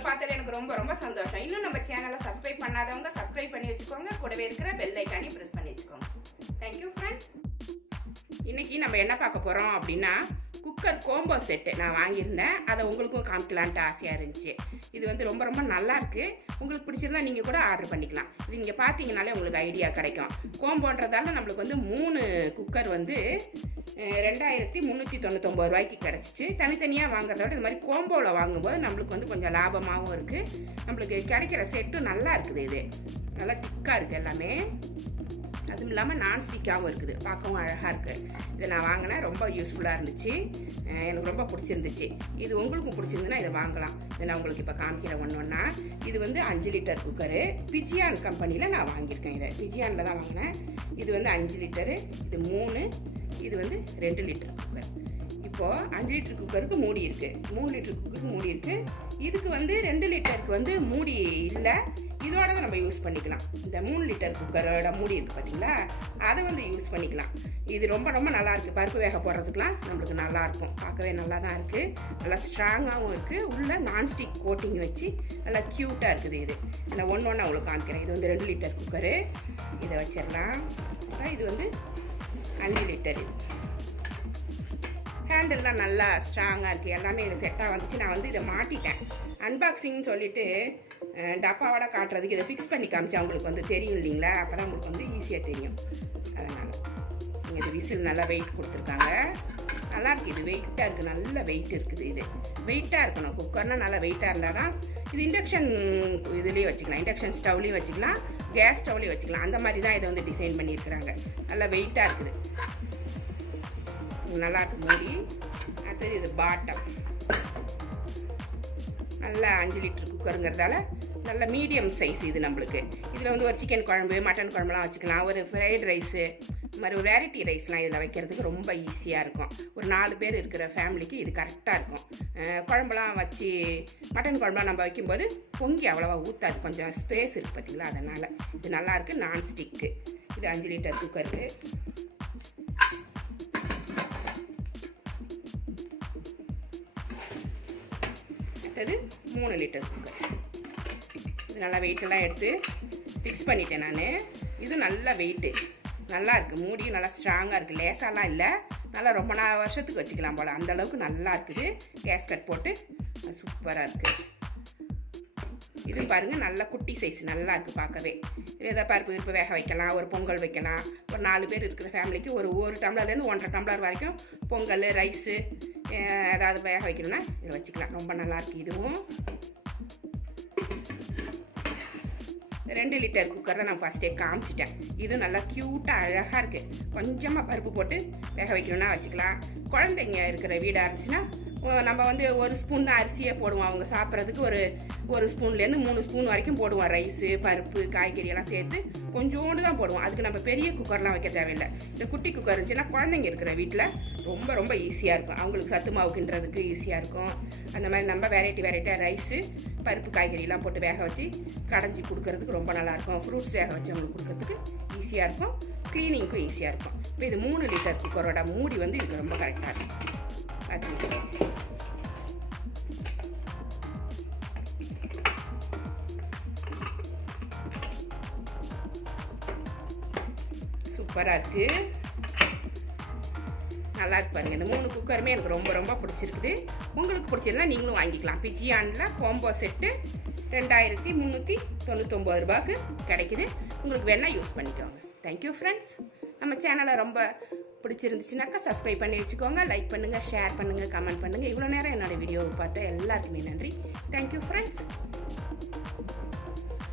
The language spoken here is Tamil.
உங்களை பார்த்தது எனக்கு ரொம்ப ரொம்ப சந்தோஷம். இன்னும் நம்ம சேனலை சப்ஸ்கிரைப் பண்ணாதவங்க சப்ஸ்கிரைப் பண்ணி வச்சுக்கோங்க. கூடவே இருக்கிற பெல் ஐக்கானையும் ப்ரெஸ் பண்ணி வச்சுக்கோங்க. Thank you friends. இன்றைக்கி நம்ம என்ன பார்க்க போகிறோம் அப்படின்னா, குக்கர் கோம்போ செட்டு நான் வாங்கியிருந்தேன். அதை உங்களுக்கும் காமிக்கலான்ட்டு ஆசையாக இருந்துச்சு. இது வந்து ரொம்ப ரொம்ப நல்லாயிருக்கு. உங்களுக்கு பிடிச்சிருந்தா நீங்கள் கூட ஆர்டர் பண்ணிக்கலாம். இது நீங்கள் பார்த்தீங்கனாலே உங்களுக்கு ஐடியா கிடைக்கும். கோம்போன்றதால நம்மளுக்கு வந்து 3 குக்கர் வந்து 2399 ரூபாய்க்கு கிடச்சிச்சு. தனித்தனியாக வாங்குறத விட இது மாதிரி கோம்போவில் வாங்கும்போது நம்மளுக்கு வந்து கொஞ்சம் லாபமாகவும் இருக்குது. நம்மளுக்கு கிடைக்கிற செட்டும் நல்லா இருக்குது. இது நல்லா திக்காக இருக்குது எல்லாமே. அதுவும் இல்லாமல் நான்ஸ்டிக்காகவும் இருக்குது. பார்க்கவும் அழகாக இருக்குது. இதை நான் வாங்கினேன். ரொம்ப யூஸ்ஃபுல்லாக இருந்துச்சு. எனக்கு ரொம்ப பிடிச்சிருந்துச்சு. இது உங்களுக்கும் பிடிச்சிருந்துன்னா இதை வாங்கலாம். இதை நான் உங்களுக்கு இப்போ காமிக்கிறேன் ஒன்றா. இது வந்து 5 லிட்டர் குக்கரு. பிஜியான் கம்பெனியில் நான் வாங்கியிருக்கேன். இதை பிஜியானில் தான் வாங்கினேன். இது வந்து 5 லிட்டரு, இது 3, இது வந்து 2 லிட்டர் குக்கர். இப்போது 5 லிட்டர் குக்கருக்கு மூடி இருக்குது, 3 லிட்டர் குக்கருக்கு மூடி இருக்குது. இதுக்கு வந்து 2 லிட்டருக்கு வந்து மூடி இல்லை. இதோட தான் நம்ம யூஸ் பண்ணிக்கலாம். இந்த 3 லிட்டர் குக்கரோட மூடி இருக்குது பார்த்தீங்களா, அதை வந்து யூஸ் பண்ணிக்கலாம். இது ரொம்ப ரொம்ப நல்லாயிருக்கு. பருப்பு வேக போடுறதுக்கெலாம் நம்மளுக்கு நல்லாயிருக்கும். பார்க்கவே நல்லா தான் இருக்குது. நல்லா ஸ்ட்ராங்காகவும் இருக்குது. உள்ளே நான்ஸ்டிக் கோட்டிங் வச்சு நல்லா க்யூட்டாக இருக்குது. இது நான் ஒன்று உங்களுக்கு காமிக்கிறேன். இது வந்து 2 லிட்டர் குக்கரு. இதை வச்சிடலாம். இது வந்து 5 லிட்டர். இது ஹேண்டில்லாம் நல்லா ஸ்ட்ராங்காக இருக்குது. எல்லாமே இது செட்டாக வந்துச்சு. நான் வந்து இதை மாட்டிட்டேன். அன்பாக்சிங்னு சொல்லிவிட்டு டப்பாவோட காட்டுறதுக்கு இதை ஃபிக்ஸ் பண்ணி காமிச்சா உங்களுக்கு வந்து தெரியும் இல்லைங்களா? அப்போ தான் உங்களுக்கு வந்து ஈஸியாக தெரியும். அதனால் நீங்கள் இது விசில் நல்லா வெயிட் கொடுத்துருக்காங்க. நல்லாயிருக்கு. இது வெயிட்டாக இருக்குது. நல்ல வெயிட் இருக்குது. இது வெயிட்டாக இருக்கணும். குக்கர்னால் நல்லா வெயிட்டாக இருந்தால் தான். இது இண்டக்ஷன் இதுலேயே வச்சுக்கலாம். இண்டக்ஷன் ஸ்டவ்லேயும் வச்சுக்கலாம், கேஸ் ஸ்டவ்லேயும் வச்சுக்கலாம். அந்த மாதிரி தான் இதை வந்து டிசைன் பண்ணியிருக்கிறாங்க. நல்லா வெயிட்டாக இருக்குது. நல்லா இருக்கு மூடி. அடுத்தது இது பாட்டம். நல்லா 5 லிட்டர் குக்கருங்கிறதால நல்ல மீடியம் சைஸ் இது நம்மளுக்கு. இதில் வந்து ஒரு சிக்கன் குழம்பு, மட்டன் குழம்புலாம் வச்சுக்கலாம். ஒரு ஃப்ரைட் ரைஸு, இது மாதிரி ஒரு வெரைட்டி ரைஸ்லாம் இதில் வைக்கிறதுக்கு ரொம்ப ஈஸியாக இருக்கும். ஒரு 4 பேர் இருக்கிற ஃபேமிலிக்கு இது கரெக்டாக இருக்கும். குழம்புலாம் வச்சு மட்டன் குழம்புலாம் நம்ம வைக்கும்போது பொங்கி அவ்வளோவா ஊற்றாது. கொஞ்சம் ஸ்பேஸ் இருக்குது பார்த்தீங்களா, அதனால் இது நல்லாயிருக்கு. நான்ஸ்டிக்கு. இது 5 லிட்டர் குக்கருக்கு. அடுத்தது 3 லிட்டர் குக்கர். இது நல்லா வெயிட்டெல்லாம் எடுத்து ஃபிக்ஸ் பண்ணிட்டேன் நான். இது நல்ல வெயிட்டு, நல்லா இருக்குது. மூடியும் நல்லா ஸ்ட்ராங்காக இருக்குது. லேசாலாம் இல்லை. நல்லா ரொம்ப வருஷத்துக்கு வச்சுக்கலாம் போல், அந்தளவுக்கு நல்லா இருக்குது. கேஸ்கட் போட்டு சூப்பராக இருக்குது. இது பாருங்கள், நல்ல குட்டி சைஸ் நல்லா இருக்குது பார்க்கவே. இது எதாவது பருப்பு வேக வைக்கலாம், ஒரு பொங்கல் வைக்கலாம். ஒரு 4 பேர் இருக்கிற ஃபேமிலிக்கு ஒரு டம்ளர்லேருந்து 1.5 டம்ளர் வரைக்கும் பொங்கல், ரைஸு ஏதாவது வேக வைக்கணும்னா இதை வச்சுக்கலாம். ரொம்ப நல்லாயிருக்கு. இதுவும் 2 லிட்டர் குக்கர் தான் நான் ஃபஸ்ட்டே காமிச்சிட்டேன். இது நல்லா க்யூட்டாக அழகாக இருக்குது. கொஞ்சமாக பருப்பு போட்டு வேக வைக்கணும்னா வச்சுக்கலாம். குழந்தைங்க இருக்கிற வீடாக இருந்துச்சுன்னா நம்ம வந்து 1 ஸ்பூன் தான் அரிசியே போடுவோம். அவங்க சாப்பிட்றதுக்கு ஒரு ஸ்பூன்லேருந்து 3 ஸ்பூன் வரைக்கும் போடுவோம். ரைஸு, பருப்பு, காய்கறி எல்லாம் சேர்த்து கொஞ்சோண்டு தான் போடுவோம். அதுக்கு நம்ம பெரிய குக்கர்லாம் வைக்க தேவையில்லை. இந்த குட்டி குக்கர் இருந்துச்சுன்னா குழந்தைங்க இருக்கிற வீட்டில் ரொம்ப ரொம்ப ஈஸியாக இருக்கும். அவங்களுக்கு சத்து மாவு கிண்டுறதுக்கு ஈஸியாக இருக்கும். அந்த மாதிரி நம்ம வெரைட்டியாக ரைஸு, பருப்பு, காய்கறியெல்லாம் போட்டு வேக வச்சு கடைஞ்சி கொடுக்கறதுக்கு ரொம்ப நல்லாயிருக்கும். ஃப்ரூட்ஸ் வேக வச்சு அவங்களுக்கு கொடுக்கறதுக்கு ஈஸியாக இருக்கும். க்ளீனிங்க்கும் ஈஸியாக இருக்கும். இப்போ இது 3 லிட்டர் குக்கரோட மூடி வந்து இதுக்கு ரொம்ப கரெக்டாக இருக்கும். அது சூப்பராக இருக்குது. நல்லா இருக்கு பாருங்கள். இந்த 3 குக்கருமே எனக்கு ரொம்ப ரொம்ப பிடிச்சிருக்குது. உங்களுக்கு பிடிச்சிருந்தா நீங்களும் வாங்கிக்கலாம். பிஜியானில் கோம்போ செட்டு 2399 ரூபாய்க்கு கிடைக்குது. உங்களுக்கு வேணால் யூஸ் பண்ணிக்கோங்க. Thank you friends. நம்ம சேனலை ரொம்ப பிடிச்சிருந்துச்சுனாக்கா சப்ஸ்கிரைப் பண்ணி வச்சுக்கோங்க. லைக் பண்ணுங்கள், ஷேர் பண்ணுங்கள், கமெண்ட் பண்ணுங்கள். இவ்வளோ நேரம் என்னோடய வீடியோவை பார்த்த எல்லாருக்குமே நன்றி. Thank you friends.